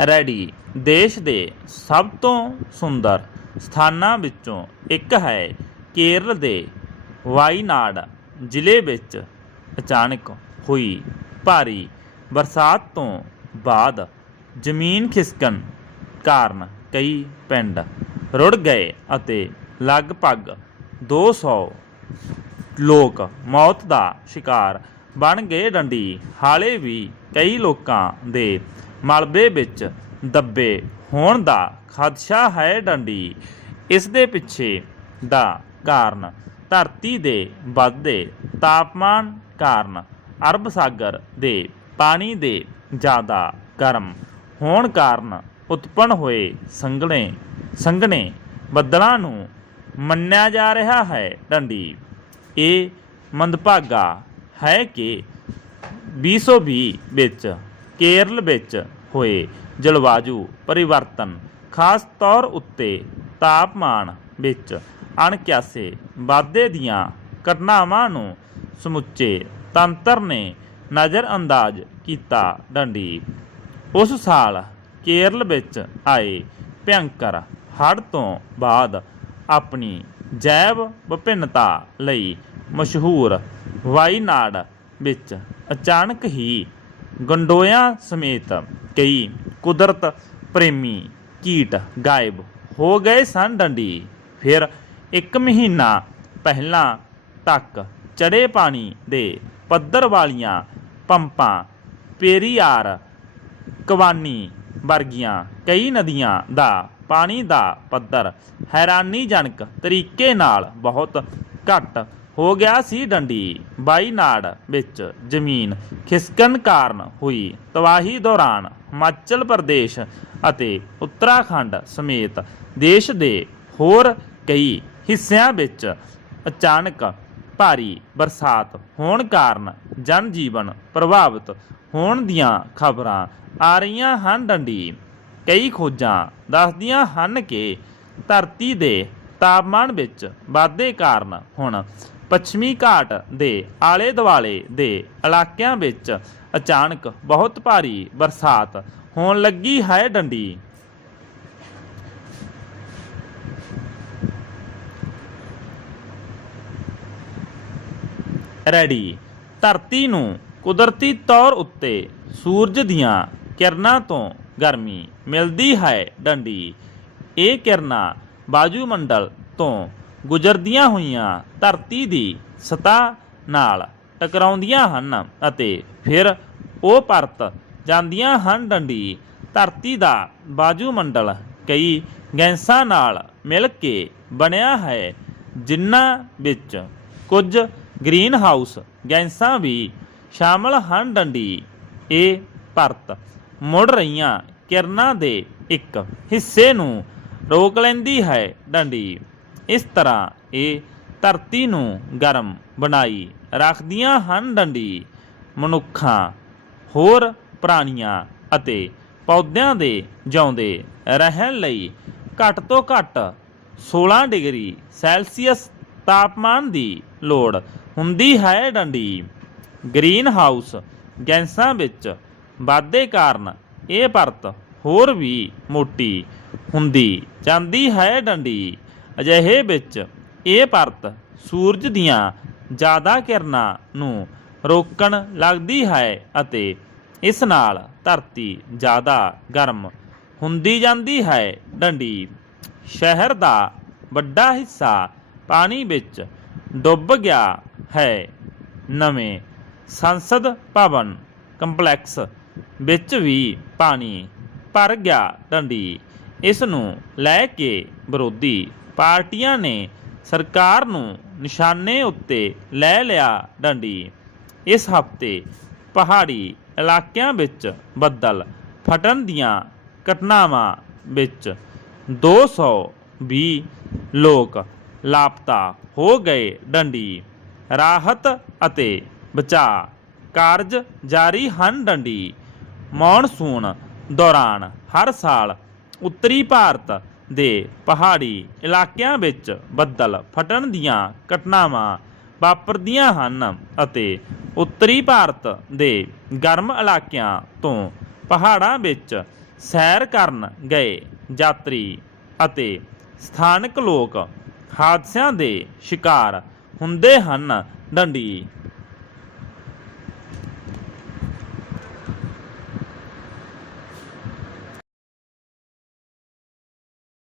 Ready. ਦੇਸ਼ ਦੇ ਸਭ ਤੋਂ ਸੁੰਦਰ ਸਥਾਨਾਂ ਵਿੱਚੋਂ ਇੱਕ ਹੈ ਕੇਰਲ ਦੇ ਵਾਈਨਾਡ ਜ਼ਿਲ੍ਹੇ ਵਿੱਚ ਅਚਾਨਕ ਹੋਈ ਭਾਰੀ ਬਰਸਾਤ ਤੋਂ ਬਾਅਦ ਜ਼ਮੀਨ ਖਿਸਕਣ ਕਾਰਨ ਕਈ ਪਿੰਡ ਰੁੜ ਗਏ ਅਤੇ ਲਗਭਗ 200 ਲੋਕ ਮੌਤ ਦਾ ਸ਼ਿਕਾਰ ਬਣ ਗਏ। ਡੰਡੀ ਹਾਲੇ ਵੀ ਕਈ ਲੋਕਾਂ ਦੇ ਮਲਬੇ ਵਿੱਚ ਦੱਬੇ ਹੋਣ ਦਾ ਖਦਸ਼ਾ ਹੈ ਡੰਡੀ। ਇਸ ਦੇ ਪਿੱਛੇ ਦਾ ਕਾਰਨ ਧਰਤੀ ਦੇ ਵੱਧਦੇ ਤਾਪਮਾਨ ਕਾਰਨ ਅਰਬ ਸਾਗਰ ਦੇ ਪਾਣੀ ਦੇ ਜ਼ਿਆਦਾ ਗਰਮ ਹੋਣ ਕਾਰਨ ਉਤਪੰਨ ਹੋਏ ਸੰਘਣੇ ਸੰਘਣੇ ਬੱਦਲਾਂ ਨੂੰ ਮੰਨਿਆ ਜਾ ਰਿਹਾ ਹੈ ਡੰਡੀ। ਇਹ ਮੰਦਭਾਗਾ ਹੈ ਕਿ 2020 ਵਿੱਚ ਕੇਰਲ ਵਿੱਚ ਹੋਏ, ਜਲਵਾਯੂ ਪਰਿਵਰਤਨ, ਖਾਸ ਤੌਰ ਉੱਤੇ ਤਾਪਮਾਨ ਵਿੱਚ ਅਣਕਿਆਸੇ ਵਾਧੇ ਦੀਆਂ ਘਟਨਾਵਾਂ ਨੂੰ ਸਮੁੱਚੇ ਤੰਤਰ ਨੇ ਨਜ਼ਰਅੰਦਾਜ਼ ਕੀਤਾ ਡੰਡੀ। ਉਸ ਸਾਲ ਕੇਰਲ ਵਿੱਚ ਆਏ ਭਿਅੰਕਰ ਹੜ੍ਹ ਤੋਂ ਬਾਅਦ ਆਪਣੀ ਜੈਵ ਵਿਭਿੰਨਤਾ ਲਈ ਮਸ਼ਹੂਰ ਵਾਈਨਾਡ ਵਿੱਚ ਅਚਾਨਕ ਹੀ ਗੰਡੋਇਆਂ ਸਮੇਤ ਕਈ ਕੁਦਰਤ ਪ੍ਰੇਮੀ ਕੀਟ ਗਾਇਬ ਹੋ ਗਏ ਸਨ ਡੰਡੀ। ਫਿਰ ਇੱਕ ਮਹੀਨਾ ਪਹਿਲਾਂ ਤੱਕ ਚੜੇ ਪਾਣੀ ਦੇ ਪੱਧਰ ਵਾਲੀਆਂ ਪੰਪਾਂ ਪੇਰੀਆਰ, ਕਵਾਨੀ ਵਰਗੀਆਂ ਕਈ ਨਦੀਆਂ ਦਾ ਪਾਣੀ ਦਾ ਪੱਧਰ ਹੈਰਾਨੀਜਨਕ ਤਰੀਕੇ ਨਾਲ ਬਹੁਤ ਘੱਟ ਹੋ ਗਿਆ ਸੀ ਡੰਡੀ। ਬਾਈਨਾਡ ਵਿੱਚ ਜ਼ਮੀਨ ਖਿਸਕਣ ਕਾਰਨ ਹੋਈ ਤਬਾਹੀ ਦੌਰਾਨ ਹਿਮਾਚਲ ਪ੍ਰਦੇਸ਼ ਅਤੇ ਉੱਤਰਾਖੰਡ ਸਮੇਤ ਦੇਸ਼ ਦੇ ਹੋਰ ਕਈ ਹਿੱਸਿਆਂ ਵਿੱਚ ਅਚਾਨਕ ਭਾਰੀ ਬਰਸਾਤ ਹੋਣ ਕਾਰਨ ਜਨ ਜੀਵਨ ਪ੍ਰਭਾਵਿਤ ਹੋਣ ਦੀਆਂ ਖਬਰਾਂ ਆ ਰਹੀਆਂ ਹਨ ਡੰਡੀ। ਕਈ ਖੋਜਾਂ ਦੱਸਦੀਆਂ ਹਨ ਕਿ ਧਰਤੀ ਦੇ ਤਾਪਮਾਨ ਵਿੱਚ ਵਾਧੇ ਕਾਰਨ ਹੁਣ ਪੱਛਮੀ ਘਾਟ ਦੇ ਆਲੇ ਦੁਆਲੇ ਦੇ ਇਲਾਕਿਆਂ ਵਿੱਚ ਅਚਾਨਕ ਬਹੁਤ ਭਾਰੀ ਬਰਸਾਤ ਹੋਣ ਲੱਗੀ ਹੈ ਡੰਡੀ। ਰੈਡੀ। ਧਰਤੀ ਨੂੰ ਕੁਦਰਤੀ ਤੌਰ ਉੱਤੇ ਸੂਰਜ ਦੀਆਂ ਕਿਰਨਾਂ ਤੋਂ ਗਰਮੀ ਮਿਲਦੀ ਹੈ ਡੰਡੀ। ਇਹ ਕਿਰਨਾਂ ਵਾਯੂਮੰਡਲ ਤੋਂ ਗੁਜ਼ਰਦੀਆਂ ਹੋਈਆਂ ਧਰਤੀ ਦੀ ਸਤ੍ਹਾ ਨਾਲ ਟਕਰਾਉਂਦੀਆਂ ਹਨ ਅਤੇ ਫਿਰ ਉਹ ਪਰਤ ਜਾਂਦੀਆਂ ਹਨ ਡੰਡੀ। ਧਰਤੀ ਦਾ ਬਾਜੂ ਮੰਡਲ ਕਈ ਗੈਸਾਂ ਨਾਲ ਮਿਲ ਕੇ ਬਣਿਆ ਹੈ, ਜਿਨ੍ਹਾਂ ਵਿੱਚ ਕੁਝ ਗ੍ਰੀਨ ਹਾਊਸ ਗੈਸਾਂ ਵੀ ਸ਼ਾਮਲ ਹਨ ਡੰਡੀ। ਇਹ ਪਰਤ ਮੁੜ ਰਹੀਆਂ ਕਿਰਨਾਂ ਦੇ ਇੱਕ ਹਿੱਸੇ ਨੂੰ ਰੋਕ ਲੈਂਦੀ ਹੈ ਡੰਡੀ। ਇਸ ਤਰ੍ਹਾਂ ਇਹ ਧਰਤੀ ਨੂੰ ਗਰਮ ਬਣਾਈ ਰੱਖਦੀਆਂ ਹਨ ਡੰਡੀ, ਮਨੁੱਖਾਂ, ਹੋਰ ਪ੍ਰਾਣੀਆਂ ਅਤੇ ਪੌਦਿਆਂ ਦੇ ਜਿਉਂਦੇ ਰਹਿਣ ਲਈ ਘੱਟ ਤੋਂ ਘੱਟ 16 ਡਿਗਰੀ ਸੈਲਸੀਅਸ ਤਾਪਮਾਨ ਦੀ ਲੋੜ ਹੁੰਦੀ ਹੈ ਡੰਡੀ। ਗ੍ਰੀਨ ਹਾਊਸ ਗੈਸਾਂ ਵਿੱਚ ਵਾਧੇ ਕਾਰਨ ਇਹ ਪਰਤ ਹੋਰ ਵੀ ਮੋਟੀ ਹੁੰਦੀ ਜਾਂਦੀ ਹੈ ਡੰਡੀ। ਅਜਿਹੇ ਵਿੱਚ ਇਹ ਪਰਤ ਸੂਰਜ ਦੀਆਂ ਜ਼ਿਆਦਾ ਕਿਰਨਾਂ ਨੂੰ ਰੋਕਣ ਲੱਗਦੀ ਹੈ ਅਤੇ ਇਸ ਨਾਲ ਧਰਤੀ ਜ਼ਿਆਦਾ ਗਰਮ ਹੁੰਦੀ ਜਾਂਦੀ ਹੈ। ਡੰਡੀ ਸ਼ਹਿਰ ਦਾ ਵੱਡਾ ਹਿੱਸਾ ਪਾਣੀ ਵਿੱਚ ਡੁੱਬ ਗਿਆ ਹੈ। ਨਵੇਂ ਸੰਸਦ ਭਵਨ ਕੰਪਲੈਕਸ ਵਿੱਚ ਵੀ ਪਾਣੀ ਭਰ ਗਿਆ। ਡੰਡੀ ਇਸ ਨੂੰ ਲੈ ਕੇ ਵਿਰੋਧੀ ਪਾਰਟੀਆਂ ਨੇ ਸਰਕਾਰ ਨੂੰ ਨਿਸ਼ਾਨੇ ਉੱਤੇ ਲੈ ਲਿਆ ਡੰਡੀ। ਇਸ ਹਫ਼ਤੇ ਪਹਾੜੀ ਇਲਾਕਿਆਂ ਵਿੱਚ ਬੱਦਲ ਫਟਣ ਦੀਆਂ ਘਟਨਾਵਾਂ ਵਿੱਚ 220 ਲੋਕ ਲਾਪਤਾ ਹੋ ਗਏ ਡੰਡੀ। ਰਾਹਤ ਅਤੇ ਬਚਾਅ ਕਾਰਜ ਜਾਰੀ ਹਨ ਡੰਡੀ। ਮੌਨਸੂਨ ਦੌਰਾਨ ਹਰ ਸਾਲ ਉੱਤਰੀ ਭਾਰਤ ਦੇ ਪਹਾੜੀ ਇਲਾਕਿਆਂ ਵਿੱਚ ਬੱਦਲ ਫਟਣ ਦੀਆਂ ਘਟਨਾਵਾਂ ਵਾਪਰਦੀਆਂ ਹਨ ਅਤੇ ਉੱਤਰੀ ਭਾਰਤ ਦੇ ਗਰਮ ਇਲਾਕਿਆਂ ਤੋਂ ਪਹਾੜਾਂ ਵਿੱਚ ਸੈਰ ਕਰਨ ਗਏ ਯਾਤਰੀ ਅਤੇ ਸਥਾਨਕ ਲੋਕ ਹਾਦਸਿਆਂ ਦੇ ਸ਼ਿਕਾਰ ਹੁੰਦੇ ਹਨ। ਡੰਡੀ